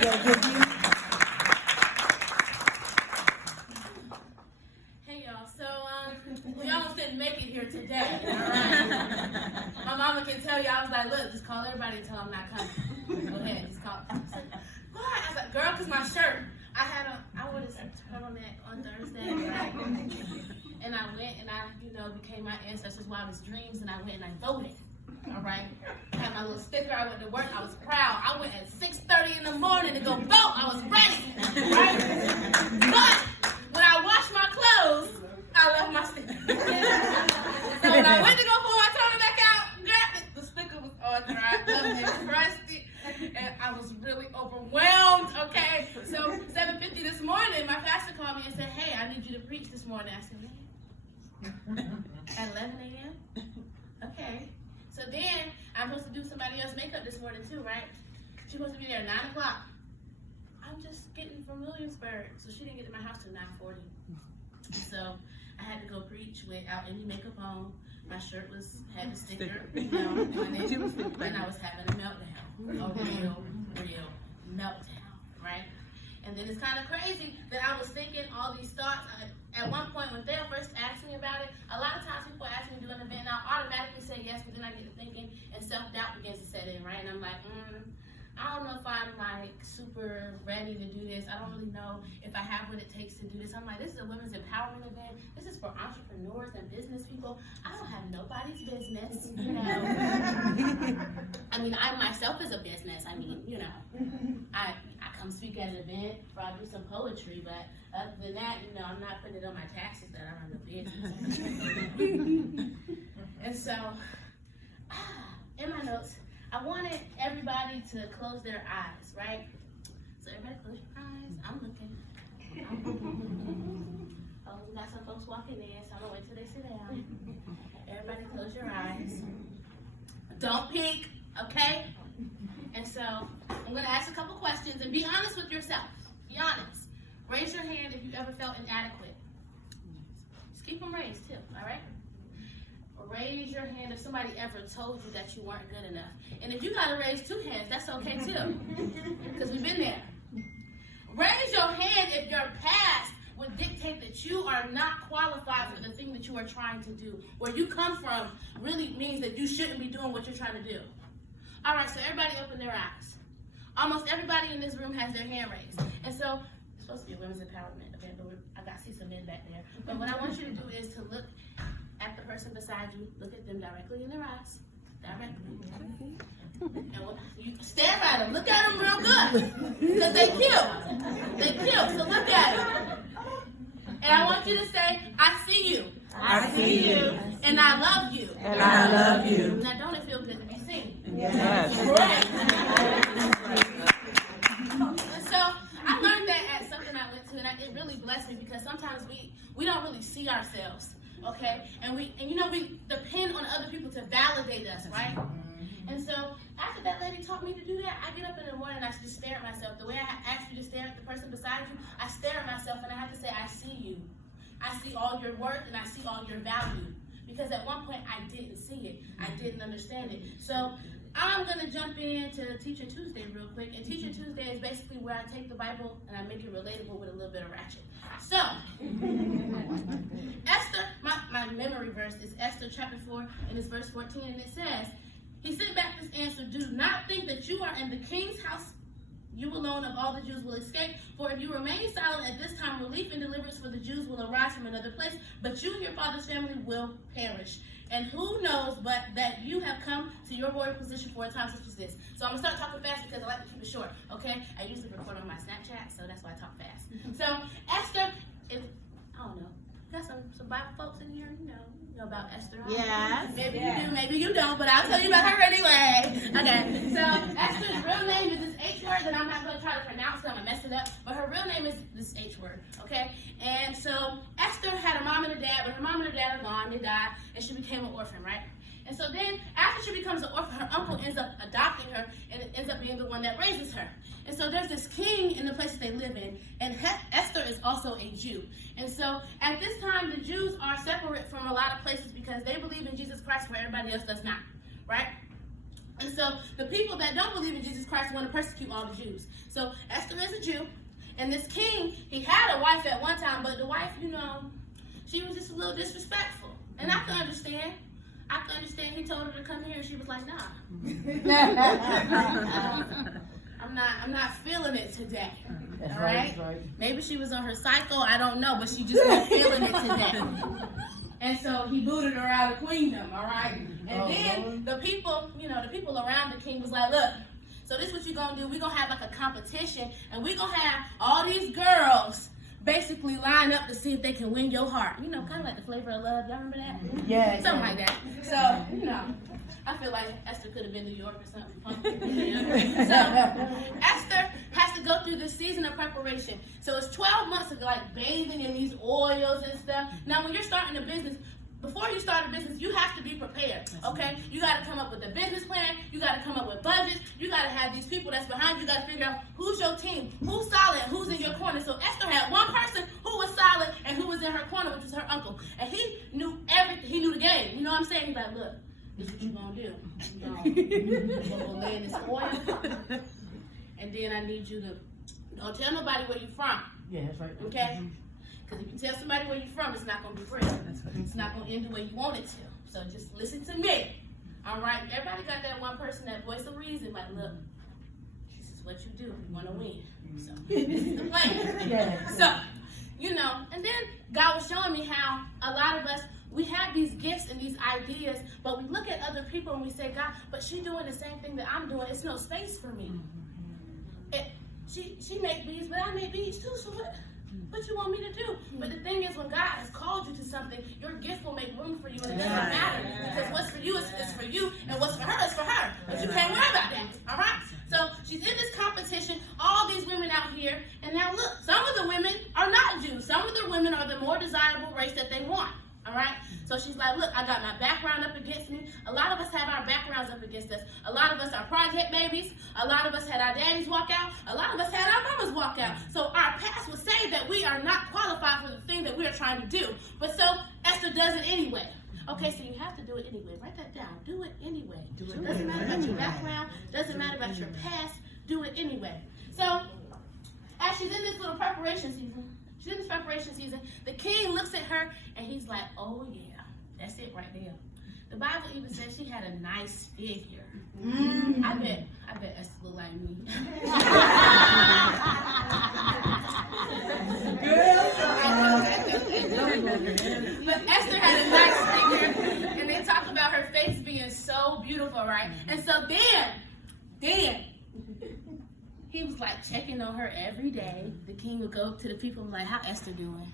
Hey y'all, so we almost didn't make it here today. My mama can tell you, I was like, look, just call everybody and tell them I'm not coming. Go ahead, just call. I said, why? I was like, girl, cause my shirt. I wore this turtleneck on Thursday, right? And I went and I, became my ancestors' wildest dreams, and I went and I voted. All right, I had my little sticker. I went to work. I was proud. I went at 6:30 in the morning to go vote. I was ready, right? But when I washed my clothes, I left my sticker. So when I went to go pull my turtleneck out, grabbed it, the sticker was all dry, it was crusty, and I was really overwhelmed. Okay, so 7:50 this morning, my pastor called me and said, "Hey, I need you to preach this morning." I said, "At 11 a.m." Okay. So then, I'm supposed to do somebody else's makeup this morning too, right? She's supposed to be there at 9 o'clock. I'm just getting from Williamsburg, so she didn't get to my house till 9:40. So I had to go preach without any makeup on. My shirt had the sticker, on it, and I was having a meltdown, a real meltdown, right? And then it's kind of crazy that I was thinking all these thoughts. At one point, when Dale first asked me about it, a lot of times people ask me to do an event, and I'll automatically say yes, but then I get to thinking, and self-doubt begins to set in, right? And I'm like, I don't know if I'm like super ready to do this. I don't really know if I have what it takes to do this. I'm like, this is a women's empowerment event. This is for entrepreneurs and business people. I don't have nobody's business, I mean, I myself is a business. I mean, I come speak at an event, probably do some poetry, but other than that, I'm not putting it on my taxes that I run the business. And so, in my notes, I wanted everybody to close their eyes, right? So everybody close your eyes. I'm looking. Oh, we got some folks walking in, so I'm gonna wait till they sit down. Everybody close your eyes. Don't peek, okay? And so I'm gonna ask a couple questions and be honest with yourself. Be honest. Raise your hand if you ever felt inadequate. Just keep them raised too, all right? Raise your hand if somebody ever told you that you weren't good enough. And if you gotta raise 2 hands, that's okay too, because we've been there. Raise your hand if your past would dictate that you are not qualified for the thing that you are trying to do. Where you come from really means that you shouldn't be doing what you're trying to do. All right, so everybody open their eyes. Almost everybody in this room has their hand raised. And so, it's supposed to be a women's empowerment event, but I got to see some men back there. But what I want you to do is to look at the person beside you, look at them directly in their eyes. Directly. And you stare at them. Look at them real good. Because they cute. They cute, so look at them. And I want you to say, I see you. I see you. And I love you. And I love you. Now, don't it feel good to be seen? Yes. And so, I learned that at something I went to, and it really blessed me because sometimes we don't really see ourselves. Okay, and we depend on other people to validate us, right? And so after that lady taught me to do that, I get up in the morning and I just stare at myself. The way I asked you to stare at the person beside you, I stare at myself and I have to say, I see you. I see all your worth and I see all your value. Because at one point I didn't see it. I didn't understand it. So I'm going to jump into Teacher Tuesday real quick. And Teacher Tuesday is basically where I take the Bible and I make it relatable with a little bit of ratchet. So, Esther, my memory verse is Esther chapter 4, and it's verse 14, and it says, he sent back this answer, do not think that you are in the king's house, you alone of all the Jews will escape, for if you remain silent at this time, relief and deliverance for the Jews will arise from another place, but you and your father's family will perish. And who knows but that you have come to your royal position for a time such as this. So I'm going to start talking fast because I like to keep it short, okay? I usually record on my Snapchat, so that's why I talk fast. So Esther is, I don't know, got some Bible folks in here, you know about Esther. Yes. Maybe you do, maybe you don't, but I'll tell you about her anyway. Okay, so Esther's real name is this H word that I'm not going to try to pronounce because I'm going to mess it up, but her real name is this H word, okay? And so Esther had a mom and a dad, but her mom and her dad are gone, they died, and she became an orphan, right? And so then, after she becomes an orphan, her uncle ends up adopting her, and it ends up being the one that raises her. And so there's this king in the place that they live in, and Esther is also a Jew. And so at this time, the Jews are separate from a lot of places because they believe in Jesus Christ where everybody else does not, right? And so the people that don't believe in Jesus Christ want to persecute all the Jews. So Esther is a Jew, and this king, he had a wife at one time, but the wife, she was just a little disrespectful. And I can understand. He told her to come here, and she was like, nah. I'm not feeling it today. That's all right? right. Maybe she was on her cycle, I don't know, but she just wasn't feeling it today. And so he booted her out of queendom, all right? And then the people around the king was like, look, so this is what you're going to do. We're going to have like a competition, and we're going to have all these girls basically line up to see if they can win your heart. Kind of like the Flavor of Love. Y'all remember that? Yeah. Something like that. So, I feel like Esther could have been New York or something. So, Esther has to go through this season of preparation. So, it's 12 months of like bathing in these oils and stuff. Now, when you're starting a business, before you start a business, you have to be prepared, okay? You got to come up with a business plan. You got to come up with budgets. You got to have these people that's behind you. You got to figure out who's your team, who's solid, who's in your corner. So Esther had one person who was solid and who was in her corner, which was her uncle. And he knew everything. He knew the game. You know what I'm saying? He's like, look, this is what you're going to do. You're going to lay in this oil. And then I need you to don't tell nobody where you're from. Yeah, that's right. Okay? Because if you tell somebody where you're from, it's not going to be pretty. It's not going to end the way you want it to. So just listen to me. All right? Everybody got that one person, that voice of reason. Like, look, this is what you do. You want to win. So this is the plan. Yeah. So, and then God was showing me how a lot of us, we have these gifts and these ideas, but we look at other people and we say, God, but she's doing the same thing that I'm doing. It's no space for me. She make beads, but I make beads too, so what you want me to do? But the thing is, when God has called you to something, your gift will make room for you, and it doesn't matter. Because what's for you is for you, and what's for her is for her. But you can't worry about that, all right? So she's in this competition, all these women out here, and now look, some of the women are not Jews. Some of the women are the more desirable race that they want. All right? So she's like, look, I got my background up against me. A lot of us have our backgrounds up against us. A lot of us are project babies. A lot of us had our daddies walk out. A lot of us had our mamas walk out. So our past would say that we are not qualified for the thing that we are trying to do. But so Esther does it anyway. Okay, so you have to do it anyway. Write that down. Do it anyway. Doesn't matter about your background. Doesn't matter about your past. Do it anyway. So as she's in this little preparation season, the king looks at her and he's like, oh yeah, that's it right there. The Bible even says she had a nice figure. I bet Esther looked like me. But Esther had a nice figure, and they talk about her face being so beautiful, right? And so then, he was like checking on her every day. The king would go to the people and like, how Esther doing?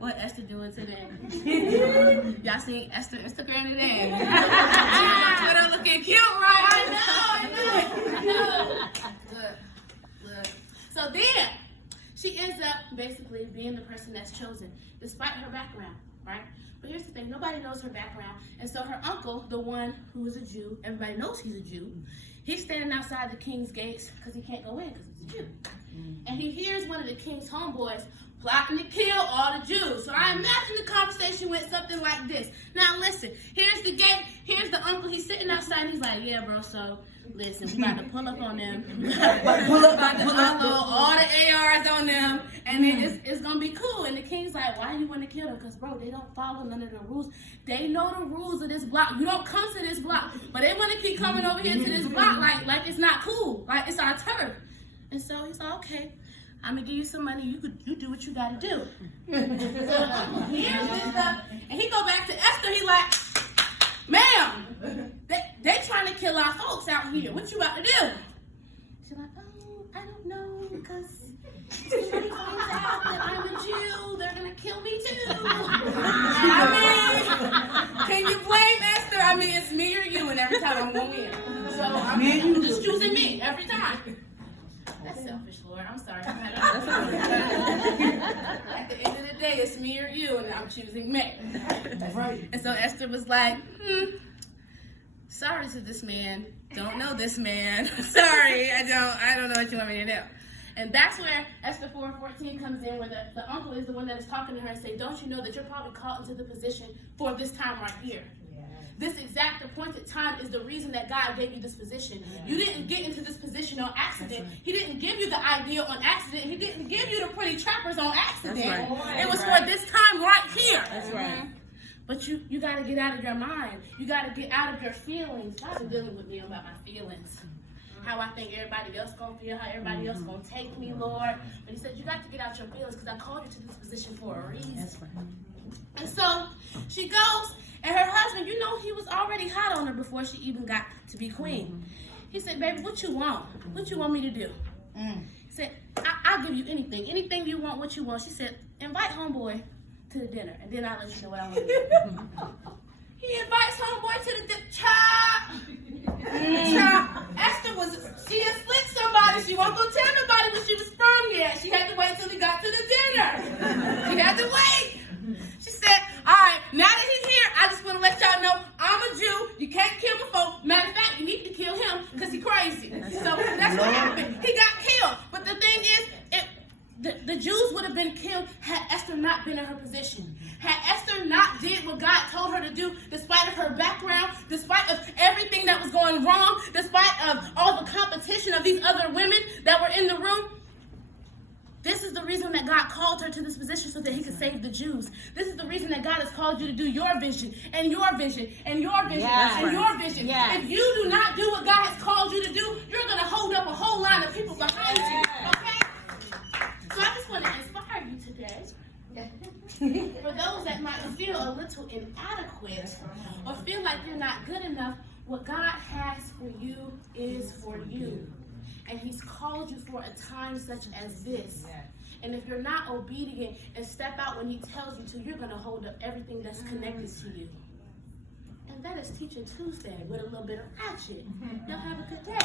What Esther doing today? Y'all seen Esther Instagram today? Twitter looking cute, right? I know. Look. So then, she ends up basically being the person that's chosen, despite her background, right? But here's the thing, nobody knows her background. And so her uncle, the one who is a Jew, everybody knows he's a Jew, he's standing outside the king's gates because he can't go in because he's a Jew. And he hears one of the king's homeboys plotting to kill all the Jews. So I imagine the conversation went something like this. Now listen, here's the gate, here's the uncle, he's sitting outside, and he's like, yeah, bro, so listen, we about to pull up on them. Pull up all the ARs on them, and then it's gonna be cool. And the king's like, why do you want to kill them? Because bro, they don't follow none of the rules. They know the rules of this block. You don't come to this block, but they want to keep coming over here to this block like it's not cool, like it's our turf. And so he's like, okay, I'm gonna give you some money. You do what you gotta do. So the uncle hears this stuff, and he go back to Esther. He like, ma'am, they trying to kill our folks out here. What you about to do? She's like, oh, I don't know, because if somebody finds out that I'm a Jew, they're gonna kill me too. I mean, can you blame Esther? I mean, it's me or you, and every time I'm gonna win. So I'm just choosing me every time. That's selfish, Lord. I'm sorry. At the end of the day, it's me or you, and I'm choosing me. That's right. And so Esther was like, sorry to this man. Don't know this man. Sorry, I don't know what you want me to do. And that's where Esther 4:14 comes in, where the uncle is the one that is talking to her and say, don't you know that you're probably called into the position for this time right here? this exact appointed time is the reason that God gave you this position. You didn't get into this position on accident. He didn't give you the idea on accident. He didn't give you the pretty trappers on accident. That's right. It was for this time right here. That's right. But you got to get out of your mind. You got to get out of your feelings. God's been dealing with me about my feelings. How I think everybody else going to feel, how everybody else going to take me, Lord. But he said, you got to get out your feelings because I called you to this position for a reason. That's right. And so she goes, and her husband, you know, he was already hot on her before she even got to be queen. He said, baby, what you want? What you want me to do? He said, I'll give you anything. Anything you want, what you want. She said, invite homeboy to the dinner, and then I'll let you know what I want to do. He invites homeboy to the dinner. Child, Esther she had slicked somebody. She wasn't going to tell nobody when she was from yet. She had to wait till he got to the dinner. She had to wait. She said, all right, now that he's here, I just want to let y'all know I'm a Jew. You can't kill my folk. Matter of fact, you need to kill him because he's crazy. So that's what happened. He got killed. But the thing is, the Jews would have been killed had Esther not been in her position. Had Esther not did what God told her to do, despite of her background, despite of everything that was going wrong, despite of all the competition of these other women that were in the room. This is the reason that God called her to this position so that he could save the Jews. This is the reason that God has called you to do your vision and your vision and your vision and your vision. Yes. If you do not do what God has called you to do, you're going to hold up a whole line of people behind you. Okay? So I just want to inspire you today. For those that might feel a little inadequate or feel like you're not good enough, what God has for you is for you. And he's called you for a time such as this. And if you're not obedient and step out when he tells you to, you're going to hold up everything that's connected to you. And that is Teaching Tuesday with a little bit of action. Y'all have a good day.